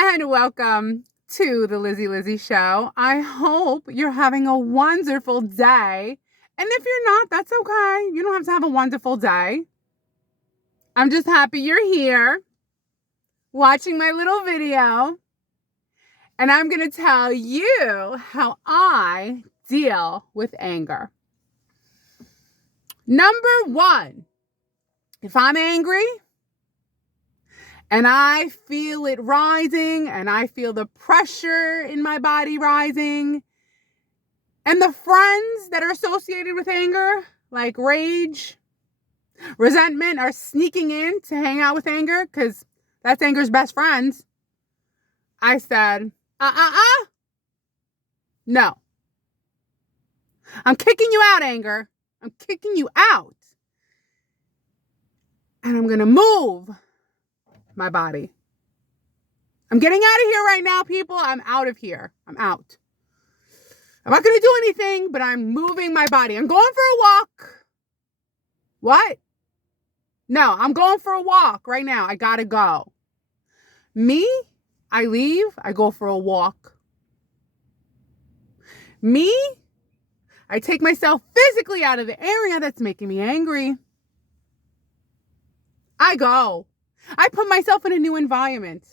And welcome to the Lizzie Show. I hope you're having a wonderful day. And if you're not, that's okay. You don't have to have a wonderful day. I'm just happy you're here watching my little video. And I'm going to tell you how I deal with anger. Number one, if I'm angry, and I feel it rising, and I feel the pressure in my body rising, and the friends that are associated with anger, like rage, resentment, are sneaking in to hang out with anger, because that's anger's best friends. I said, no. I'm kicking you out, anger. I'm kicking you out. And I'm going to move my body. I'm getting out of here right now, people. I'm out of here. I'm out. I'm not going to do anything, but I'm moving my body. I'm going for a walk. What? No, I'm going for a walk right now. I got to go. Me, I leave. I go for a walk. Me, I take myself physically out of the area that's making me angry. I go. I put myself in a new environment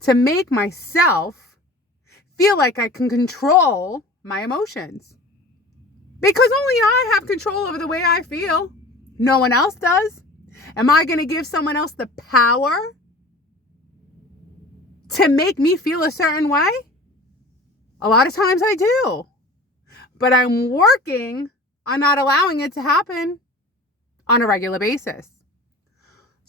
to make myself feel like I can control my emotions. Because only I have control over the way I feel. No one else does. Am I going to give someone else the power to make me feel a certain way? A lot of times I do. But I'm working on not allowing it to happen on a regular basis.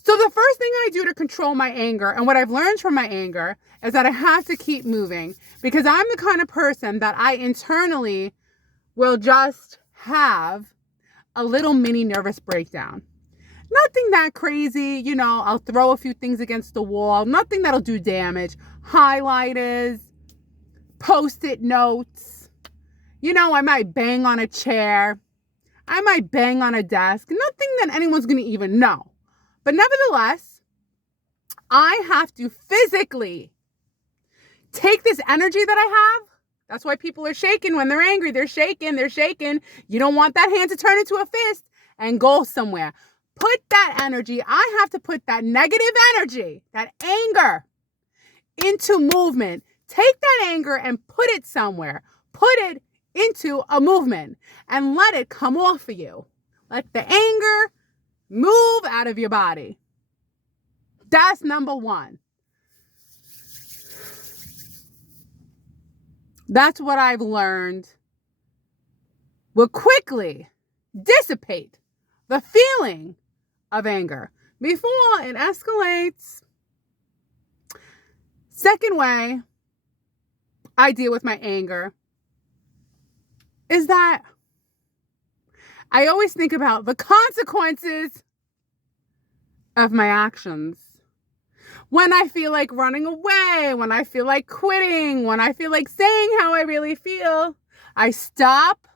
So the first thing I do to control my anger, and what I've learned from my anger, is that I have to keep moving, because I'm the kind of person that I internally will just have a little mini nervous breakdown. Nothing that crazy, I'll throw a few things against the wall, nothing that'll do damage. Highlighters, Post-it notes, I might bang on a chair, I might bang on a desk, nothing that anyone's going to even know. But nevertheless, I have to physically take this energy that I have. That's why people are shaking when they're angry. They're shaking. You don't want that hand to turn into a fist and go somewhere. Put that energy. I have to put that negative energy, that anger, into movement. Take that anger and put it somewhere. Put it into a movement and let it come off of you. Let the anger move out of your body. That's number one. That's what I've learned will quickly dissipate the feeling of anger before it escalates. Second way I deal with my anger is that I always think about the consequences of my actions. When I feel like running away, when I feel like quitting, when I feel like saying how I really feel, I stop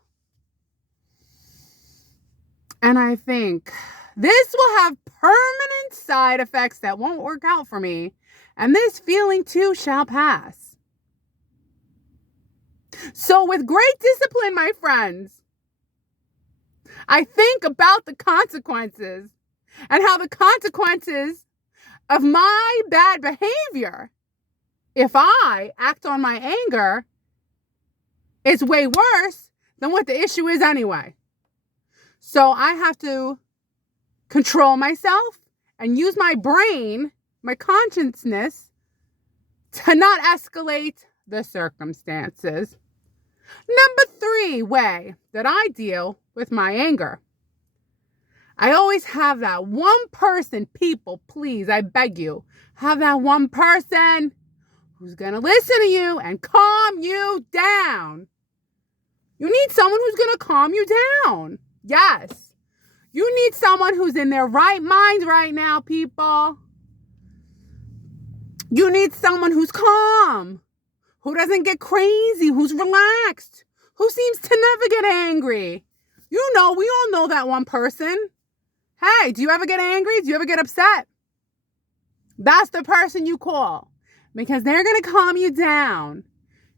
and I think, this will have permanent side effects that won't work out for me, and this feeling too shall pass. So with great discipline, my friends, I think about the consequences and how the consequences of my bad behavior, if I act on my anger, is way worse than what the issue is anyway. So I have to control myself and use my brain, my consciousness, to not escalate the circumstances. Number 3 way that I deal with my anger. I always have that one person, people, please, I beg you, have that one person who's going to listen to you and calm you down. You need someone who's going to calm you down. Yes. You need someone who's in their right mind right now, people. You need someone who's calm, who doesn't get crazy, who's relaxed, who seems to never get angry. We all know that one person. Hey, do you ever get angry? Do you ever get upset? That's the person you call. because they're going to calm you down.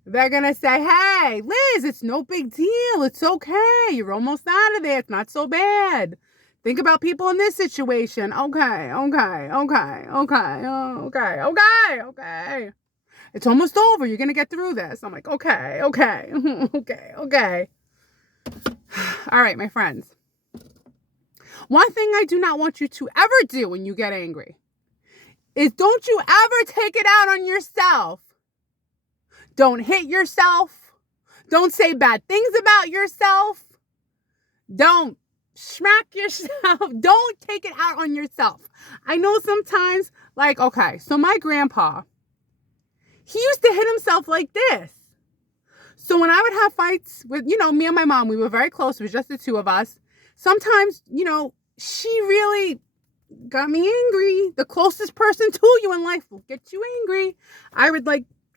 They're going to say, hey, Liz, it's no big deal. It's okay. You're almost out of there. It's not so bad. Think about people in this situation. Okay. It's almost over. You're going to get through this. I'm like, okay. All right, my friends. One thing I do not want you to ever do when you get angry is don't you ever take it out on yourself. Don't hit yourself. Don't say bad things about yourself. Don't smack yourself. Don't take it out on yourself. I know sometimes, like, okay, so my grandpa, he used to hit himself like this. So when I would have fights with, me and my mom, we were very close. It was just the two of us. Sometimes, she really got me angry. The closest person to you in life will get you angry. I would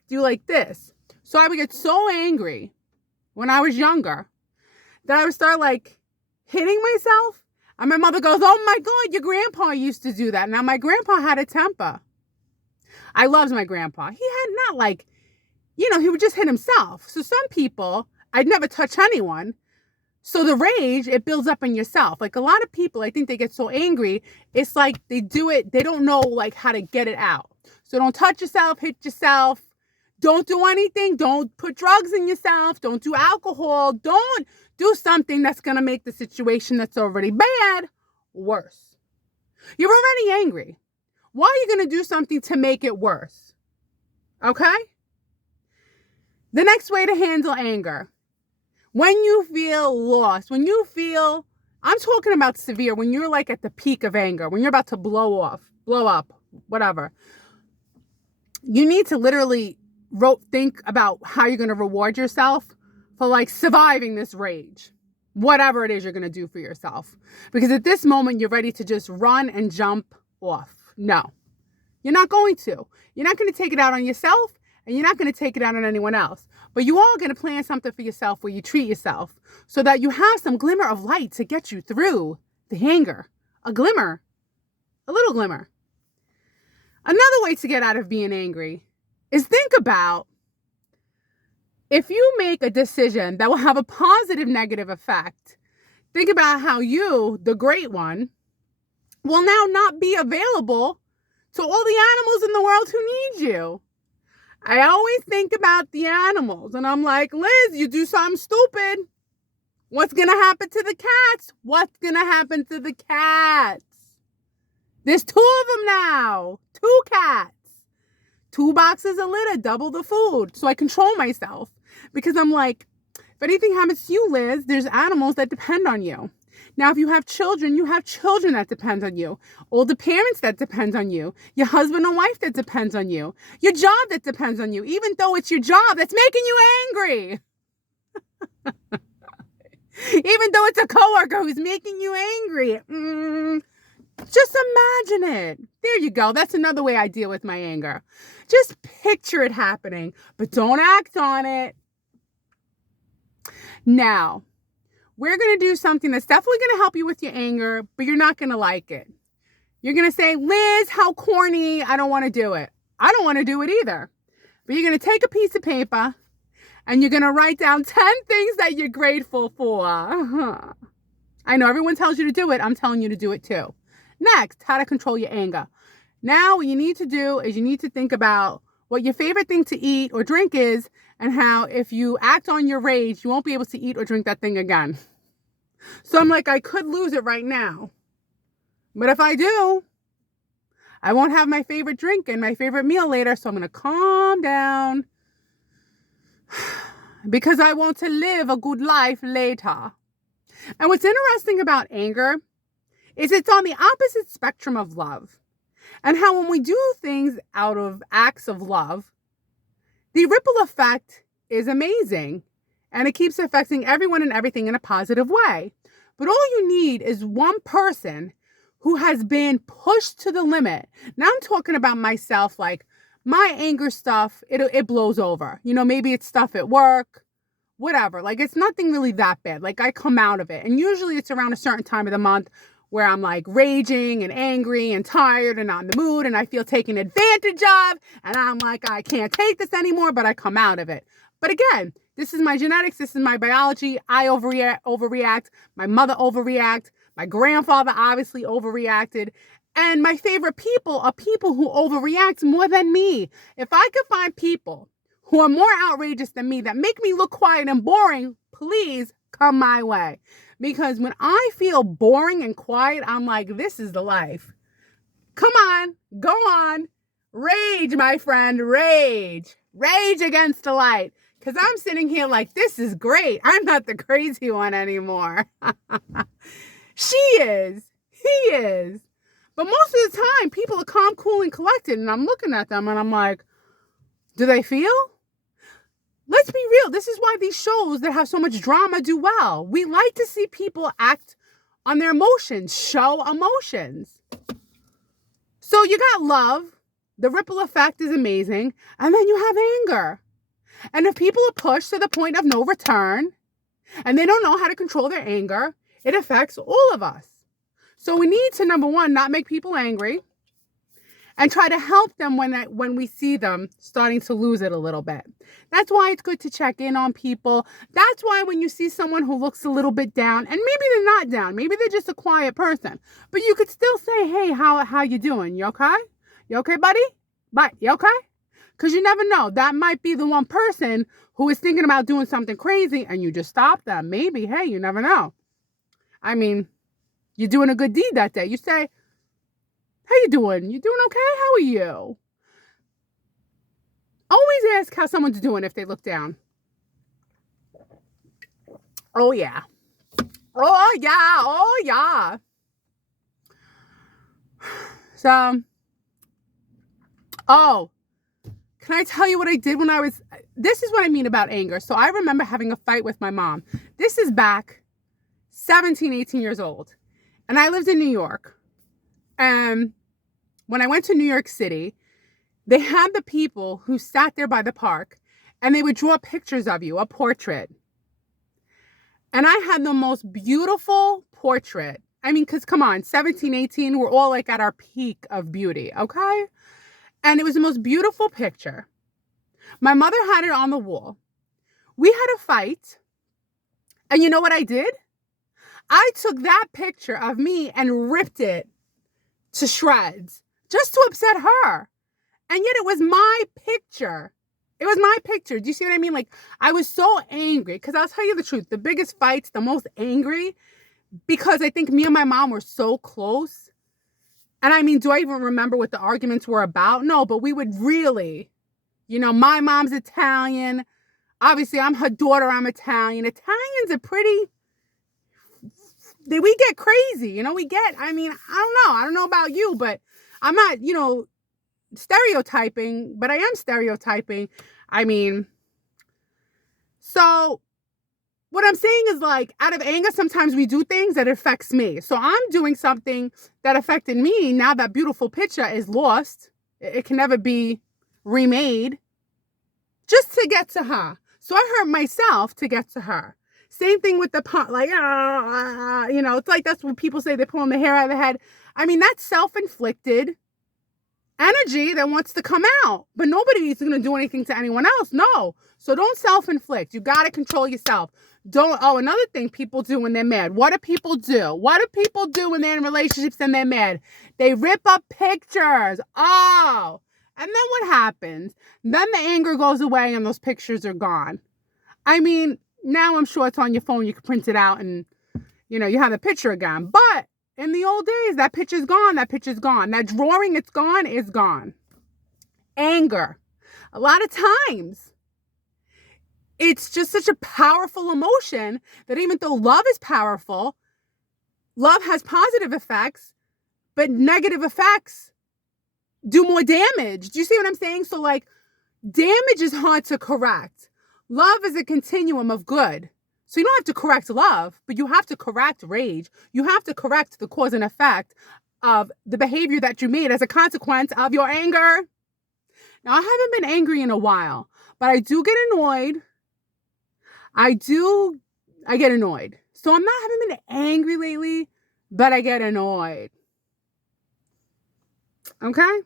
do like this. So I would get so angry when I was younger that I would start hitting myself. And my mother goes, oh my God, your grandpa used to do that. Now my grandpa had a temper. I loved my grandpa. He had not he would just hit himself. So some people, I'd never touch anyone. So the rage, it builds up in yourself. A lot of people, I think they get so angry. It's like they do it. They don't know how to get it out. So don't touch yourself, hit yourself. Don't do anything. Don't put drugs in yourself. Don't do alcohol. Don't do something that's going to make the situation that's already bad worse. You're already angry. Why are you going to do something to make it worse? Okay? The next way to handle anger. When you feel lost, when you feel, I'm talking about severe, when you're at the peak of anger, when you're about to blow up, whatever. You need to literally think about how you're going to reward yourself for surviving this rage. Whatever it is you're going to do for yourself. Because at this moment, you're ready to just run and jump off. No, you're not going to. You're not going to take it out on yourself, and you're not going to take it out on anyone else. But you are going to plan something for yourself where you treat yourself so that you have some glimmer of light to get you through the anger. A little glimmer. Another way to get out of being angry is think about if you make a decision that will have a positive negative effect. Think about how you, the great one, will now not be available to all the animals in the world who need you. I always think about the animals and I'm like, Liz, you do something stupid. What's going to happen to the cats? What's going to happen to the cats? There's 2 of them now. 2 cats. 2 boxes of litter, double the food. So I control myself because I'm like, if anything happens to you, Liz, there's animals that depend on you. Now, if you have children that depend on you. Older parents that depend on you. Your husband or wife that depends on you. Your job that depends on you. Even though it's your job that's making you angry. Even though it's a coworker who's making you angry. Just imagine it. There you go. That's another way I deal with my anger. Just picture it happening, but don't act on it. Now, we're going to do something that's definitely going to help you with your anger, but you're not going to like it. You're going to say, Liz, how corny. I don't want to do it. I don't want to do it either. But you're going to take a piece of paper and you're going to write down 10 things that you're grateful for. I know everyone tells you to do it. I'm telling you to do it too. Next, how to control your anger. Now, what you need to do is you need to think about what your favorite thing to eat or drink is and how if you act on your rage, you won't be able to eat or drink that thing again. So I'm like, I could lose it right now. But if I do, I won't have my favorite drink and my favorite meal later. So I'm going to calm down because I want to live a good life later. And what's interesting about anger is it's on the opposite spectrum of love. And how when we do things out of acts of love, the ripple effect is amazing. And it keeps affecting everyone and everything in a positive way. But all you need is one person who has been pushed to the limit. Now I'm talking about myself, my anger stuff, it blows over. Maybe it's stuff at work, whatever. It's nothing really that bad. I come out of it. And usually it's around a certain time of the month where I'm like raging and angry and tired and not in the mood and I feel taken advantage of and I'm like, I can't take this anymore, but I come out of it. But again, this is my genetics. This is my biology. I overreact. My mother overreact. My grandfather obviously overreacted. And my favorite people are people who overreact more than me. If I could find people who are more outrageous than me that make me look quiet and boring, please come my way. Because when I feel boring and quiet, I'm like, this is the life. Come on, go on. Rage, my friend, rage. Rage against the light. Because I'm sitting here like, this is great. I'm not the crazy one anymore. She is. He is. But most of the time, people are calm, cool, and collected. And I'm looking at them and I'm like, do they feel? Let's be real. This is why these shows that have so much drama do well. We like to see people act on their emotions, show emotions. So you got love. The ripple effect is amazing. And then you have anger. And if people are pushed to the point of no return and they don't know how to control their anger, it affects all of us. So we need to, number one, not make people angry and try to help them when we see them starting to lose it a little bit. That's why it's good to check in on people. That's why when you see someone who looks a little bit down, and maybe they're not down, maybe they're just a quiet person, but you could still say, hey, how you doing? You okay? You okay, buddy? Bye. You okay? Because you never know. That might be the one person who is thinking about doing something crazy and you just stop them. Maybe, hey, you never know. I mean, you're doing a good deed that day. You say, how you doing? You doing okay? How are you? Always ask how someone's doing if they look down. Oh, yeah. Oh, yeah. Oh, yeah. So, can I tell you what I did when this is what I mean about anger. So I remember having a fight with my mom. This is back 17, 18 years old. And I lived in New York. And when I went to New York City, they had the people who sat there by the park and they would draw pictures of you, a portrait. And I had the most beautiful portrait. I mean, because come on, 17, 18, we're all like at our peak of beauty, okay? And it was the most beautiful picture. My mother had it on the wall. We had a fight. And you know what I did? I took that picture of me and ripped it to shreds just to upset her. And yet it was my picture. It was my picture. Do you see what I mean? Like, I was so angry because I'll tell you the truth. The biggest fights, the most angry, because I think me and my mom were so close. And I mean, do I even remember what the arguments were about? No, but we would really, my mom's Italian. Obviously, I'm her daughter. I'm Italian. Italians are pretty, we get crazy. I don't know about you, but I'm not, stereotyping, but I am stereotyping. I mean, so what I'm saying is, like, out of anger, sometimes we do things that affects me. So I'm doing something that affected me. Now that beautiful picture is lost. It can never be remade just to get to her. So I hurt myself to get to her. Same thing with the pot, like, it's like that's what people say, they're pulling the hair out of the head. I mean, that's self-inflicted energy that wants to come out, but nobody's going to do anything to anyone else. No. So don't self-inflict. You got to control yourself. Another thing people do when they're mad. What do people do? What do people do when they're in relationships and they're mad? They rip up pictures. And then what happens? Then the anger goes away and those pictures are gone. I mean, now I'm sure it's on your phone. You can print it out and, you have the picture again. But in the old days, that picture's gone. That picture's gone. That drawing, it's gone. Anger. A lot of times, it's just such a powerful emotion that even though love is powerful, love has positive effects, but negative effects do more damage. Do you see what I'm saying? So, like, damage is hard to correct. Love is a continuum of good. So you don't have to correct love, but you have to correct rage. You have to correct the cause and effect of the behavior that you made as a consequence of your anger. Now, I haven't been angry in a while, but I do get annoyed. I get annoyed. So I haven't been angry lately, but I get annoyed. Okay?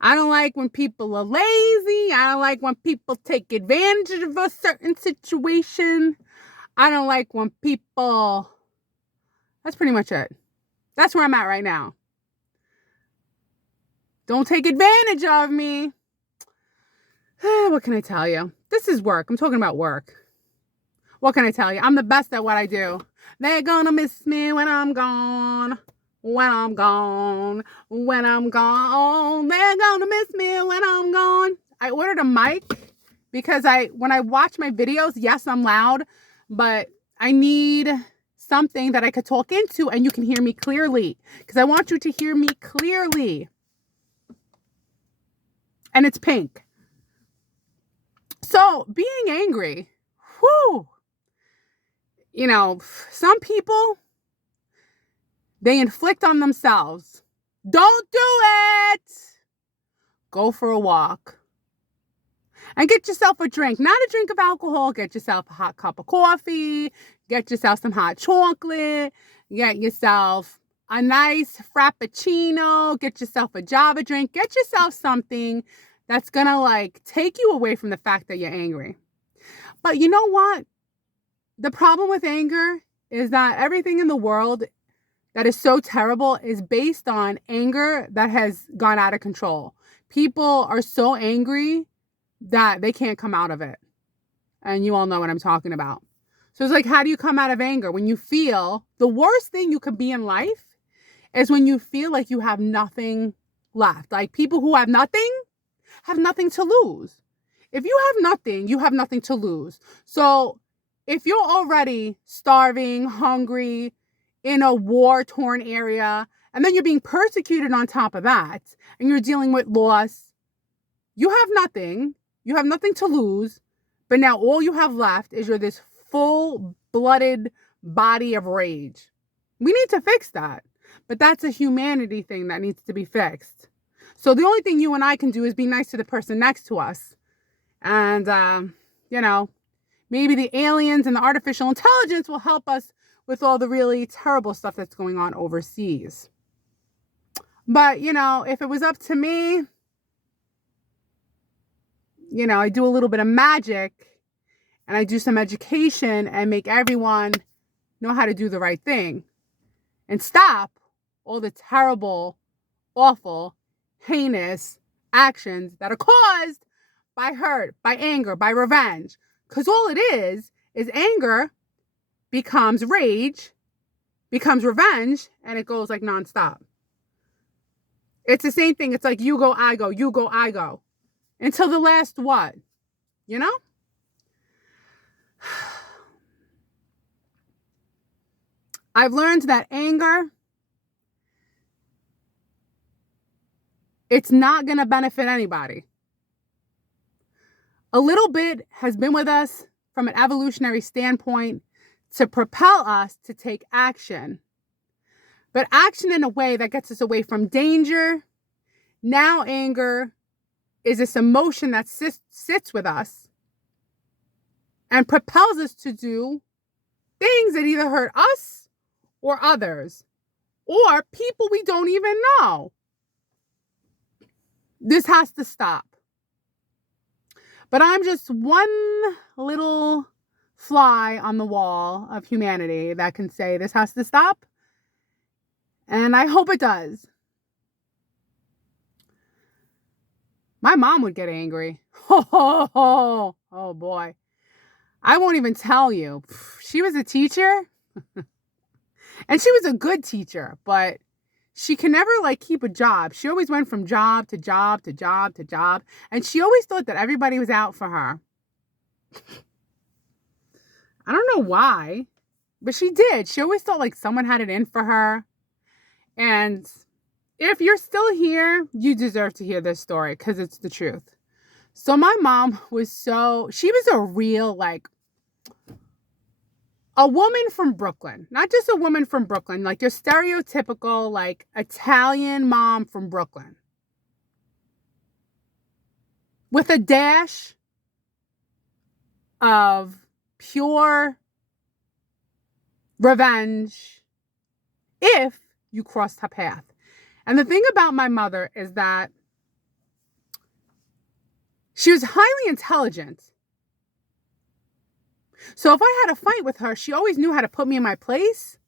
I don't like when people are lazy. I don't like when people take advantage of a certain situation. I don't like when people... That's pretty much it. That's where I'm at right now. Don't take advantage of me. What can I tell you? This is work. I'm talking about work. What can I tell you? I'm the best at what I do. They're gonna miss me when I'm gone. When I'm gone. When I'm gone. They're gonna miss me when I'm gone. I ordered a mic because when I watch my videos, yes, I'm loud, but I need something that I could talk into and you can hear me clearly, because I want you to hear me clearly. And it's pink. So being angry, whoo, you know, some people, they inflict on themselves. Don't do it. Go for a walk and get yourself a drink. Not a drink of alcohol. Get yourself a hot cup of coffee. Get yourself some hot chocolate. Get yourself a nice frappuccino. Get yourself a Java drink. Get yourself something that's going to like take you away from the fact that you're angry. But you know what? The problem with anger is that everything in the world that is so terrible is based on anger that has gone out of control. People are so angry that they can't come out of it. And you all know what I'm talking about. So it's like, how do you come out of anger? When you feel the worst thing you could be in life is when you feel like you have nothing left. Like people who have nothing to lose. If you have nothing, you have nothing to lose. So if you're already starving, hungry, in a war-torn area, and then you're being persecuted on top of that, and you're dealing with loss, you have nothing. You have nothing to lose, but now all you have left is you're this full-blooded body of rage. We need to fix that, but that's a humanity thing that needs to be fixed. So the only thing you and I can do is be nice to the person next to us. And, maybe the aliens and the artificial intelligence will help us with all the really terrible stuff that's going on overseas. But, if it was up to me, I do a little bit of magic and I do some education and make everyone know how to do the right thing and stop all the terrible, awful, heinous actions that are caused by hurt, by anger, by revenge. Because all it is anger becomes rage, becomes revenge, and it goes like nonstop. It's the same thing. It's like you go, I go, you go, I go. Until the last what? I've learned that anger, it's not going to benefit anybody. A little bit has been with us from an evolutionary standpoint to propel us to take action. But action in a way that gets us away from danger. Now anger is this emotion that sits with us and propels us to do things that either hurt us or others or people we don't even know. This has to stop. But I'm just one little fly on the wall of humanity that can say this has to stop. And I hope it does. My mom would get angry. Oh boy. I won't even tell you. She was a teacher. And she was a good teacher, but she can never keep a job. She always went from job to job to job to job. And she always thought that everybody was out for her. I don't know why, but she did. She always thought someone had it in for her. And if you're still here, you deserve to hear this story because it's the truth. So my mom she was a real, a woman from Brooklyn, not just a woman from Brooklyn, your stereotypical, Italian mom from Brooklyn. With a dash of pure revenge if you crossed her path. And the thing about my mother is that she was highly intelligent. So if I had a fight with her, she always knew how to put me in my place.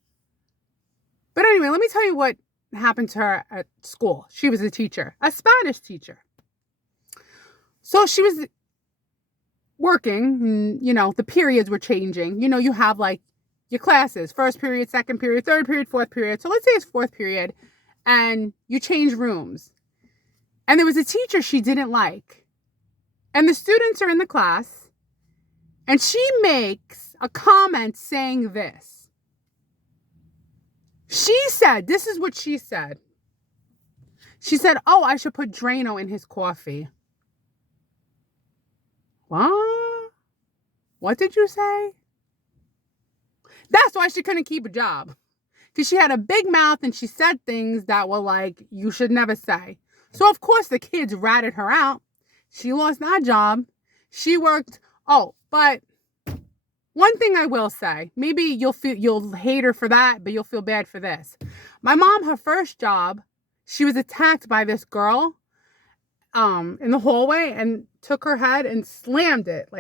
But anyway, let me tell you what happened to her at school. She was a teacher, a Spanish teacher. So she was working, and, the periods were changing. You have like your classes, first period, second period, third period, fourth period. So let's say it's fourth period and you change rooms. And there was a teacher she didn't like. And the students are in the class and she makes a comment saying this. She said, this is what she said. She said, "Oh, I should put Drano in his coffee." What? What did you say? That's why she couldn't keep a job. Because she had a big mouth and she said things that were like, you should never say. So, of course, the kids ratted her out. She lost that job. She worked. Oh, but one thing I will say, maybe you'll hate her for that, but you'll feel bad for this. My mom, her first job, she was attacked by this girl in the hallway and took her head and slammed it.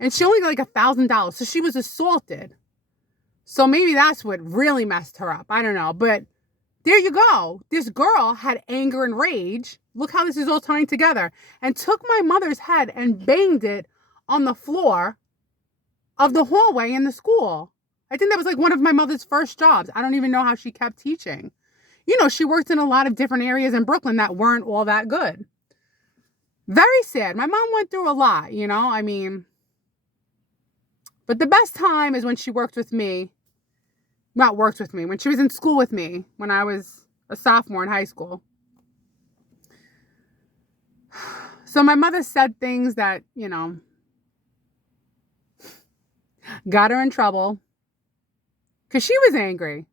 And she only got like $1,000. So she was assaulted. So maybe that's what really messed her up. I don't know. But there you go. This girl had anger and rage. Look how this is all tying together. And took my mother's head and banged it on the floor of the hallway in the school. I think that was like one of my mother's first jobs. I don't even know how she kept teaching. She worked in a lot of different areas in Brooklyn that weren't all that good. Very sad. My mom went through a lot, but the best time is when she worked with me. Not worked with me, when she was in school with me, when I was a sophomore in high school. So my mother said things that, got her in trouble because she was angry.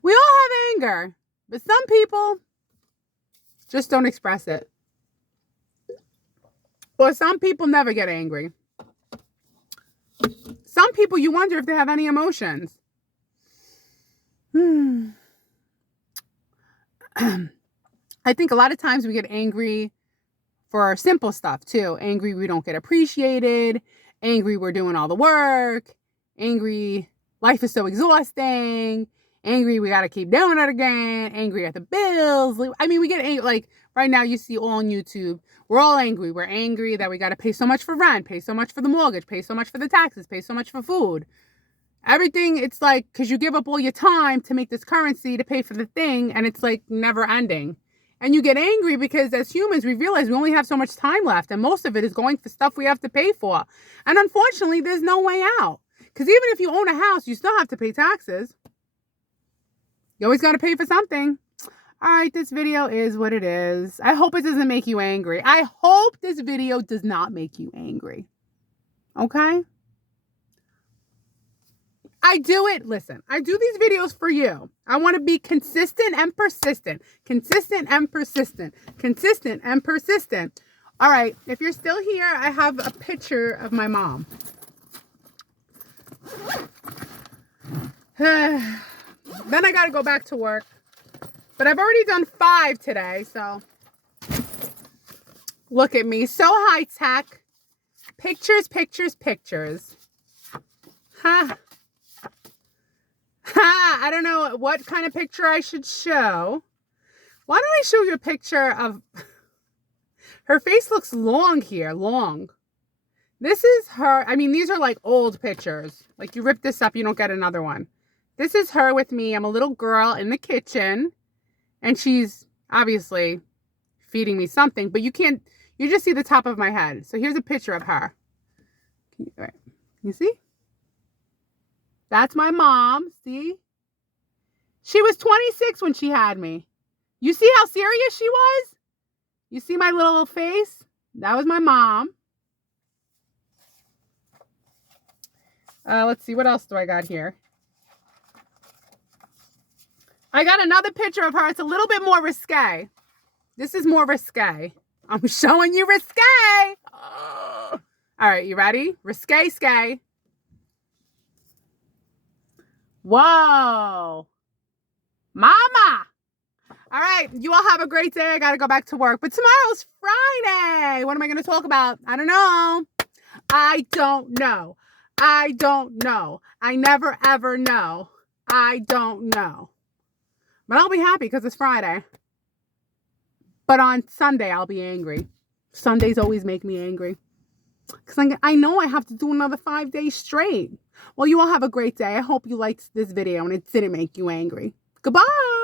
We all have anger, but some people just don't express it. Or some people never get angry. Some people, you wonder if they have any emotions. I think a lot of times we get angry for simple stuff too. Angry we don't get appreciated. Angry we're doing all the work. Angry life is so exhausting. Angry we got to keep doing it again. Angry at the bills. We get angry. Like right now you see all on YouTube. We're all angry. We're angry that we got to pay so much for rent, pay so much for the mortgage, pay so much for the taxes, pay so much for food. Everything, it's like, because you give up all your time to make this currency to pay for the thing, and it's like never ending. And you get angry because as humans, we realize we only have so much time left, and most of it is going for stuff we have to pay for. And unfortunately, there's no way out. Because even if you own a house, you still have to pay taxes. You always got to pay for something. All right, this video is what it is. I hope it doesn't make you angry. I hope this video does not make you angry. Okay? I do these videos for you. I want to be consistent and persistent. Consistent and persistent. Consistent and persistent. All right, if you're still here, I have a picture of my mom. Then I got to go back to work. But I've already done 5 today, so look at me. So high tech. Pictures, pictures, pictures. I don't know what kind of picture I should show. Why don't I show you a picture of... Her face looks long here, long. This is her. These are like old pictures. Like you rip this up, you don't get another one. This is her with me. I'm a little girl in the kitchen. And she's obviously feeding me something, but you just see the top of my head. So here's a picture of her. You see? That's my mom. See? She was 26 when she had me. You see how serious she was? You see my little face? That was my mom. Let's see. What else do I got here? I got another picture of her. It's a little bit more risque. This is more risque. I'm showing you risque. Oh. All right, you ready? Risque, skay. Whoa. Mama. All right. You all have a great day. I got to go back to work. But tomorrow's Friday. What am I going to talk about? I don't know. I don't know. I don't know. I never, ever know. I don't know. But I'll be happy because it's Friday. But on Sunday, I'll be angry. Sundays always make me angry. Because I know I have to do another 5 days straight. Well, you all have a great day. I hope you liked this video and it didn't make you angry. Goodbye.